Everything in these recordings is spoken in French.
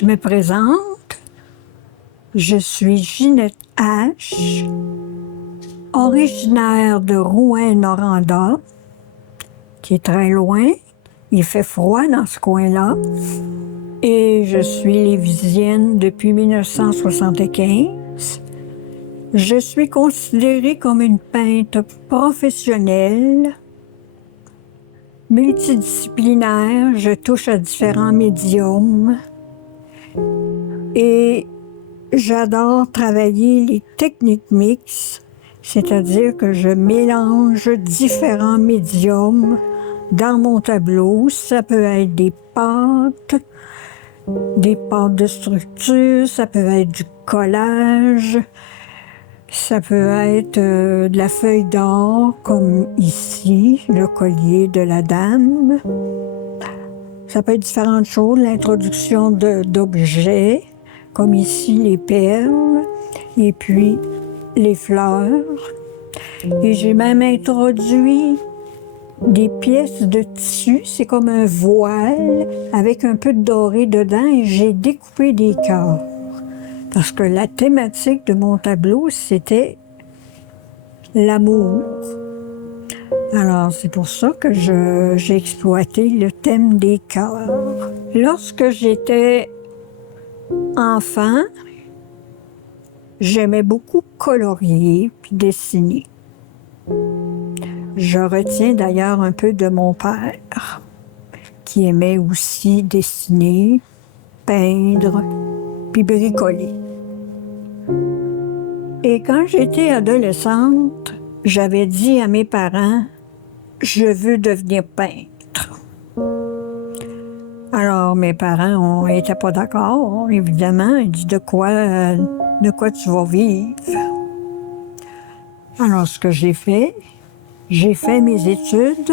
Je me présente. Je suis Ginette H., originaire de Rouyn-Noranda, qui est très loin. Il fait froid dans ce coin-là. Et je suis lévisienne depuis 1975. Je suis considérée comme une peintre professionnelle, multidisciplinaire. Je touche à différents médiums. Et j'adore travailler les techniques mixtes, c'est-à-dire que je mélange différents médiums dans mon tableau. Ça peut être des pâtes de structure, ça peut être du collage, ça peut être de la feuille d'or, comme ici, le collier de la dame. Ça peut être différentes choses, l'introduction d'objets, comme ici les perles, et puis les fleurs. Et j'ai même introduit des pièces de tissu, c'est comme un voile avec un peu de doré dedans, et j'ai découpé des cœurs. Parce que la thématique de mon tableau, c'était l'amour. Alors, c'est pour ça que j'ai exploité le thème des cœurs. Lorsque j'étais enfant, j'aimais beaucoup colorier puis dessiner. Je retiens d'ailleurs un peu de mon père, qui aimait aussi dessiner, peindre, puis bricoler. Et quand j'étais adolescente, j'avais dit à mes parents, je veux devenir peintre. Alors, mes parents n'étaient pas d'accord, évidemment. Ils disent de quoi tu vas vivre. Alors, ce que j'ai fait mes études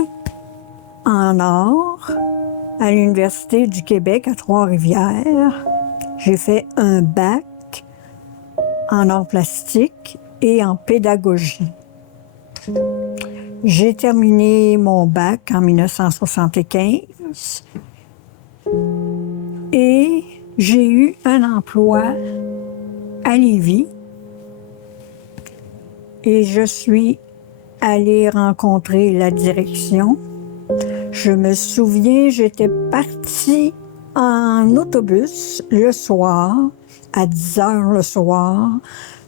en art à l'Université du Québec à Trois-Rivières. J'ai fait un bac en art plastique et en pédagogie. J'ai terminé mon bac en 1975 et j'ai eu un emploi à Lévis et je suis allée rencontrer la direction. Je me souviens, j'étais partie en autobus le soir, à 10 heures le soir.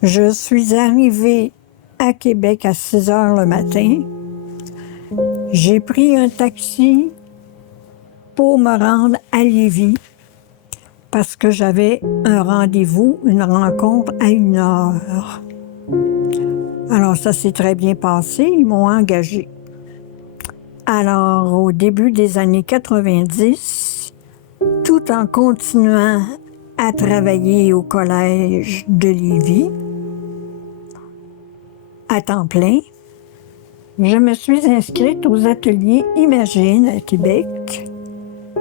Je suis arrivée à Québec à 6 heures le matin. J'ai pris un taxi pour me rendre à Lévis parce que j'avais un rendez-vous, une rencontre à 1 heure. Alors, ça s'est très bien passé. Ils m'ont engagée. Alors, au début des années 90, tout en continuant à travailler au collège de Lévis, à temps plein, je me suis inscrite aux ateliers Imagine à Québec,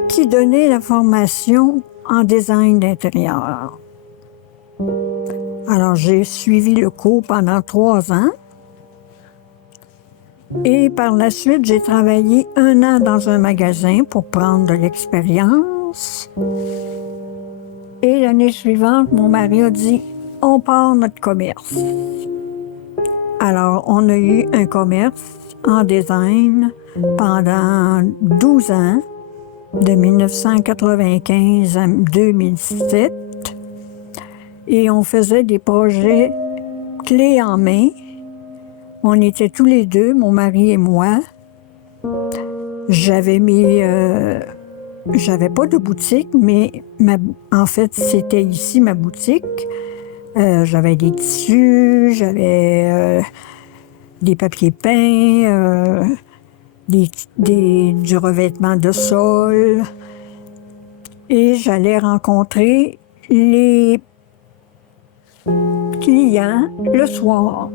qui donnait la formation en design d'intérieur. Alors, j'ai suivi le cours pendant 3 ans. Et par la suite, j'ai travaillé 1 an dans un magasin pour prendre de l'expérience. Et l'année suivante, mon mari a dit, on part notre commerce. Alors, on a eu un commerce en design pendant 12 ans, de 1995 à 2007. Et on faisait des projets clés en main. On était tous les deux, mon mari et moi. J'avais pas de boutique, mais en fait, c'était ici ma boutique. J'avais des tissus, j'avais des papiers peints, du revêtement de sol. Et j'allais rencontrer les clients le soir.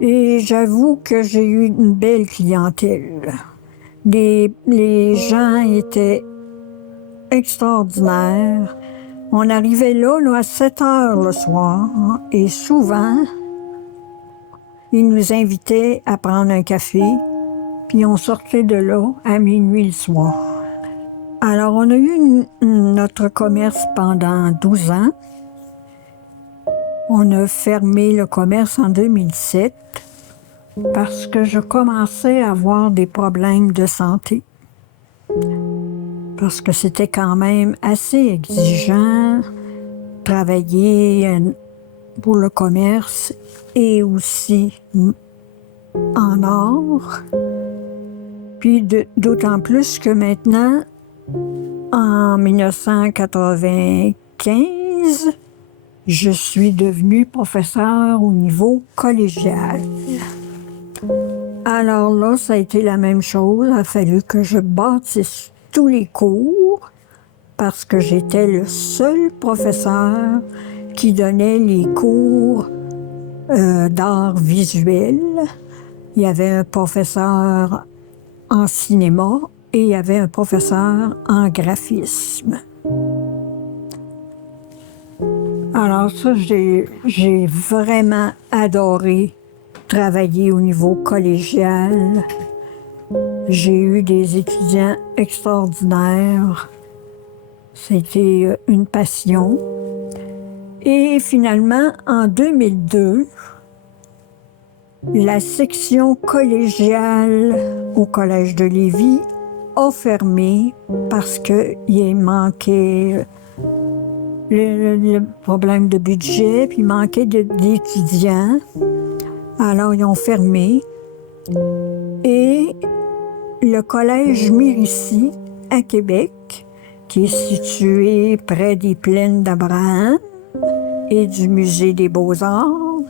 Et j'avoue que j'ai eu une belle clientèle. Les gens étaient extraordinaires. On arrivait là à 7 heures le soir et souvent, ils nous invitaient à prendre un café, puis on sortait de là à minuit le soir. Alors, on a eu notre commerce pendant 12 ans. On a fermé le commerce en 2007 parce que je commençais à avoir des problèmes de santé. Parce que c'était quand même assez exigeant travailler pour le commerce et aussi en or. Puis d'autant plus que maintenant, en 1995, je suis devenue professeure au niveau collégial. Alors là, ça a été la même chose. Il a fallu que je bâtisse tous les cours parce que j'étais le seul professeur qui donnait les cours d'art visuel. Il y avait un professeur en cinéma et il y avait un professeur en graphisme. Alors ça, j'ai vraiment adoré travailler au niveau collégial. J'ai eu des étudiants extraordinaires. C'était une passion. Et finalement, en 2002, la section collégiale au Collège de Lévis a fermé parce qu'il manquait le problème de budget, puis il manquait d'étudiants. Alors, ils ont fermé. Et le Collège Mérici, à Québec, qui est situé près des plaines d'Abraham et du Musée des Beaux-Arts.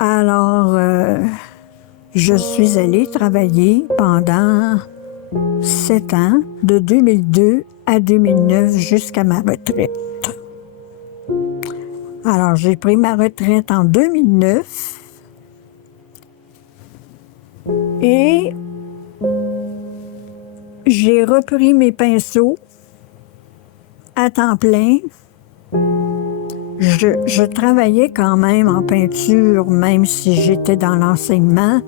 Alors, je suis allée travailler pendant 7 ans, de 2002 à 2009, jusqu'à ma retraite. Alors, j'ai pris ma retraite en 2009 et j'ai repris mes pinceaux à temps plein. Je travaillais quand même en peinture, même si j'étais dans l'enseignement,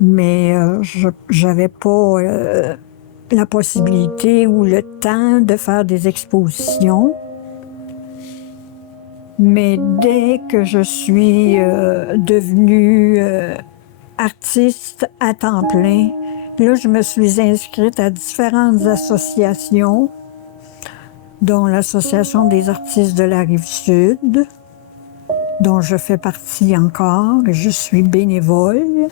mais je n'avais pas la possibilité ou le temps de faire des expositions. Mais dès que je suis devenue artiste à temps plein, là, je me suis inscrite à différentes associations, dont l'Association des artistes de la Rive-Sud, dont je fais partie encore, je suis bénévole.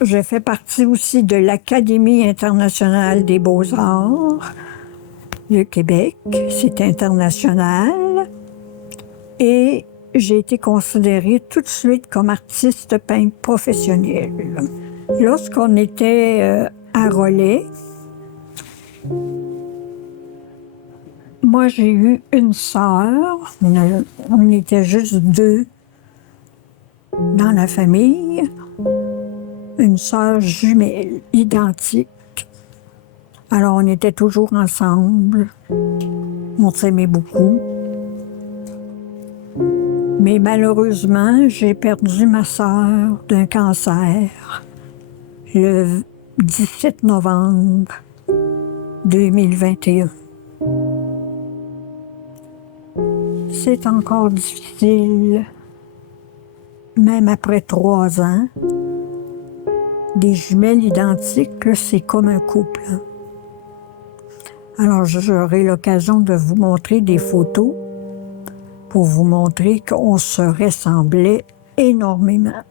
Je fais partie aussi de l'Académie internationale des beaux-arts de Québec, c'est international. Et j'ai été considérée tout de suite comme artiste peintre professionnelle. Lorsqu'on était à Relais, moi j'ai eu une sœur, on était juste 2 dans la famille, une sœur jumelle, identique. Alors on était toujours ensemble, on s'aimait beaucoup. Mais malheureusement, j'ai perdu ma sœur d'un cancer le 17 novembre 2021. C'est encore difficile, même après 3 ans. Des jumelles identiques, c'est comme un couple. Alors, j'aurai l'occasion de vous montrer des photos pour vous montrer qu'on se ressemblait énormément.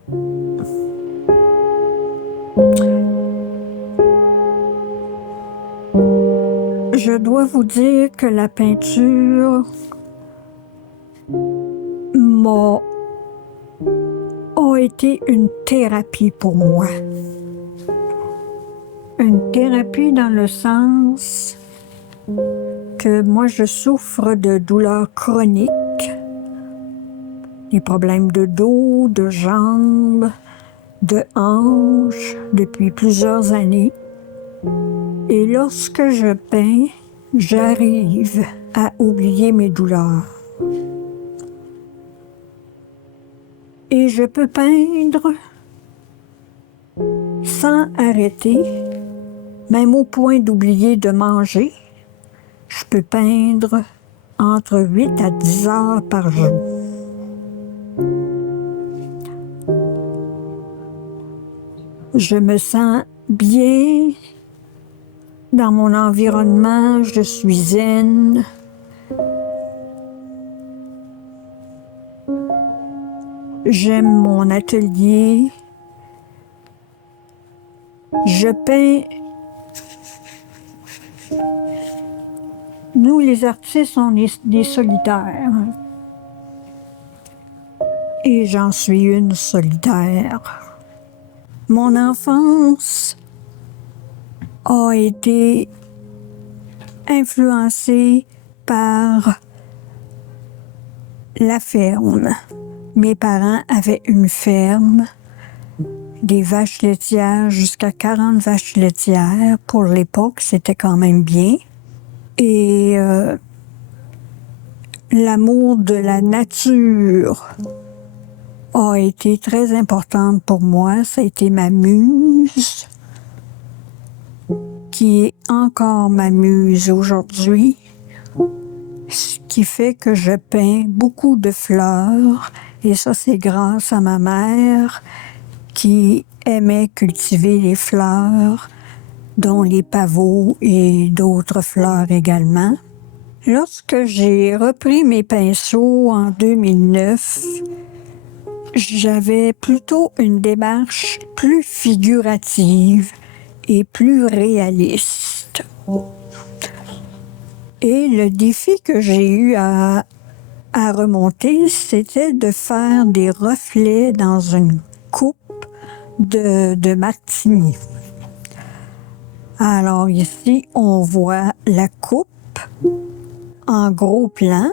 Je dois vous dire que la peinture a été une thérapie pour moi. Une thérapie dans le sens que moi, je souffre de douleurs chroniques, des problèmes de dos, de jambes, de hanches depuis plusieurs années. Et lorsque je peins, j'arrive à oublier mes douleurs. Et je peux peindre sans arrêter, même au point d'oublier de manger. Je peux peindre entre 8 à 10 heures par jour. Je me sens bien dans mon environnement, je suis zen. J'aime mon atelier. Je peins. Nous, les artistes, on est des solitaires. Et j'en suis une solitaire. Mon enfance a été influencée par la ferme. Mes parents avaient une ferme, des vaches laitières, jusqu'à 40 vaches laitières. Pour l'époque, c'était quand même bien. Et l'amour de la nature a été très importante pour moi. Ça a été ma muse, qui est encore ma muse aujourd'hui, ce qui fait que je peins beaucoup de fleurs. Et ça, c'est grâce à ma mère qui aimait cultiver les fleurs, dont les pavots et d'autres fleurs également. Lorsque j'ai repris mes pinceaux en 2009, j'avais plutôt une démarche plus figurative et plus réaliste. Et le défi que j'ai eu à remonter, c'était de faire des reflets dans une coupe de martini. Alors ici, on voit la coupe en gros plan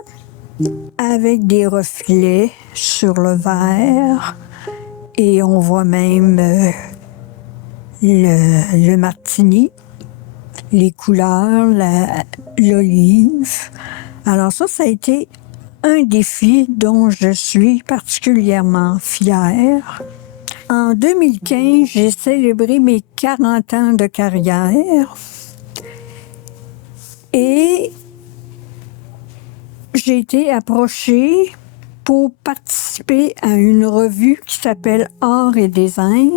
avec des reflets sur le verre et on voit même le martini, les couleurs, l'olive. Alors ça a été un défi dont je suis particulièrement fière. En 2015, j'ai célébré mes 40 ans de carrière et j'ai été approchée pour participer à une revue qui s'appelle Art et Design,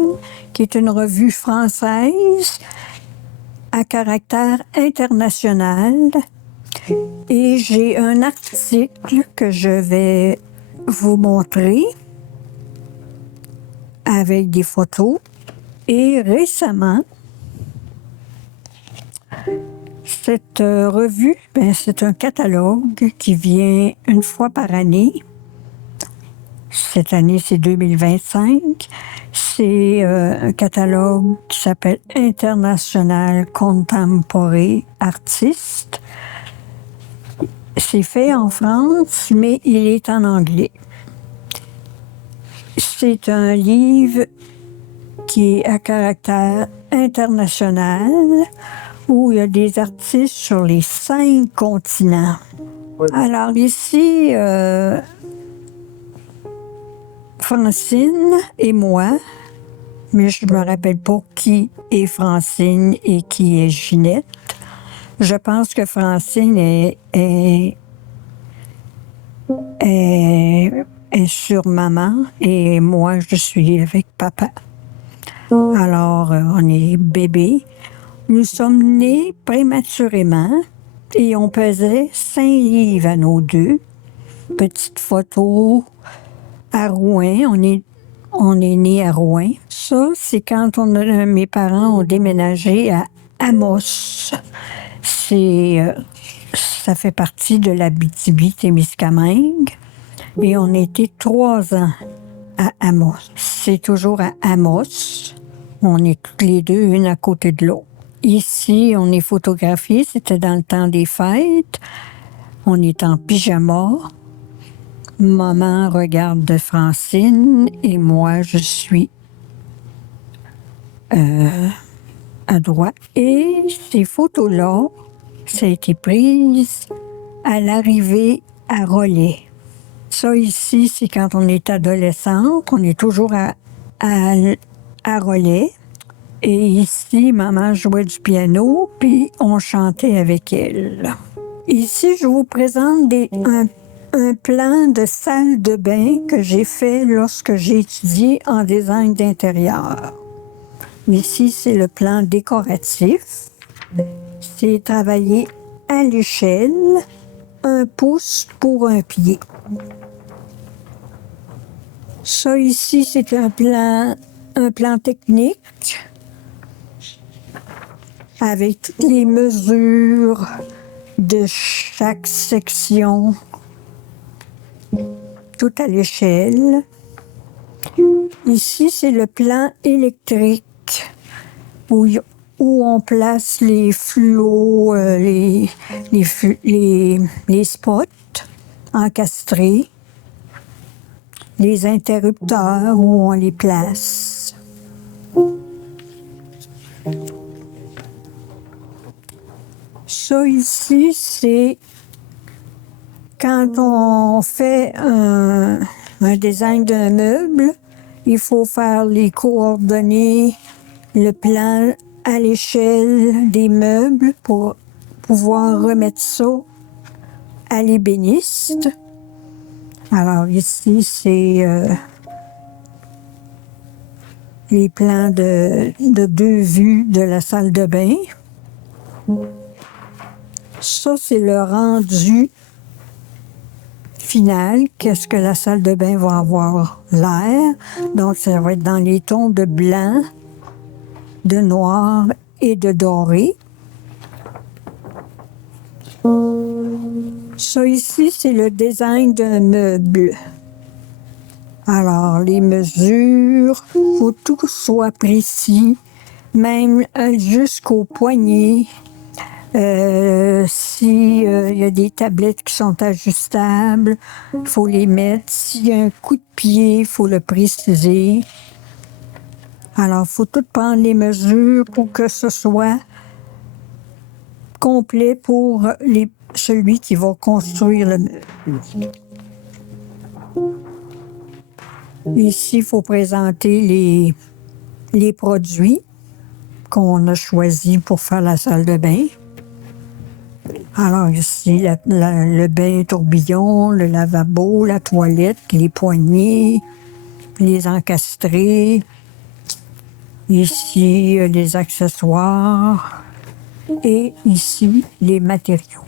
qui est une revue française à caractère international. Et j'ai un article que je vais vous montrer avec des photos. Et récemment, cette revue, c'est un catalogue qui vient une fois par année. Cette année, c'est 2025. C'est un catalogue qui s'appelle International Contemporary Artist. C'est fait en France, mais il est en anglais. C'est un livre qui est à caractère international, où il y a des artistes sur les 5 continents. Alors ici, Francine et moi, mais je ne me rappelle pas qui est Francine et qui est Ginette. Je pense que Francine est sur maman et moi, je suis avec papa. Alors, on est bébé. Nous sommes nés prématurément et on pesait 5 livres à nos deux. Petite photo à Rouen. On est nés à Rouen. Ça, c'est quand mes parents ont déménagé à Amos. Ça fait partie de l'Abitibi-Témiscamingue. Et on était 3 ans à Amos. C'est toujours à Amos. On est toutes les deux, une à côté de l'autre. Ici, on est photographiés. C'était dans le temps des fêtes. On est en pyjama. Maman regarde de Francine et moi, je suis à droite. Et ces photos-là, ça a été prise à l'arrivée à Relais. Ça ici, c'est quand on est adolescente. On est toujours à Relais. Et ici, maman jouait du piano, puis on chantait avec elle. Ici, je vous présente un plan de salle de bain que j'ai fait lorsque j'ai étudié en design d'intérieur. Ici, c'est le plan décoratif. C'est travaillé à l'échelle, 1 pouce pour 1 pied. Ça ici, c'est un plan technique avec toutes les mesures de chaque section, tout à l'échelle. Ici, c'est le plan électrique où on place les fluos, les spots encastrés, les interrupteurs où on les place. Ça ici, c'est quand on fait un design d'un meuble, il faut faire les coordonnées, le plan à l'échelle des meubles pour pouvoir remettre ça à l'ébéniste. Alors ici, c'est les plans de 2 vues de la salle de bain. Ça, c'est le rendu final, qu'est-ce que la salle de bain va avoir l'air. Donc, ça va être dans les tons de blanc, de noir et de doré. Ça ici, c'est le design d'un meuble. Alors, les mesures, il faut que tout soit précis, même jusqu'au poignet. S'il y a des tablettes qui sont ajustables, il faut les mettre. S'il y a un coup de pied, il faut le préciser. Alors, il faut tout prendre les mesures pour que ce soit complet pour celui qui va construire le meuble. Ici, il faut présenter les produits qu'on a choisis pour faire la salle de bain. Alors ici, le bain tourbillon, le lavabo, la toilette, les poignées, les encastrés. Ici, les accessoires. Et ici, les matériaux.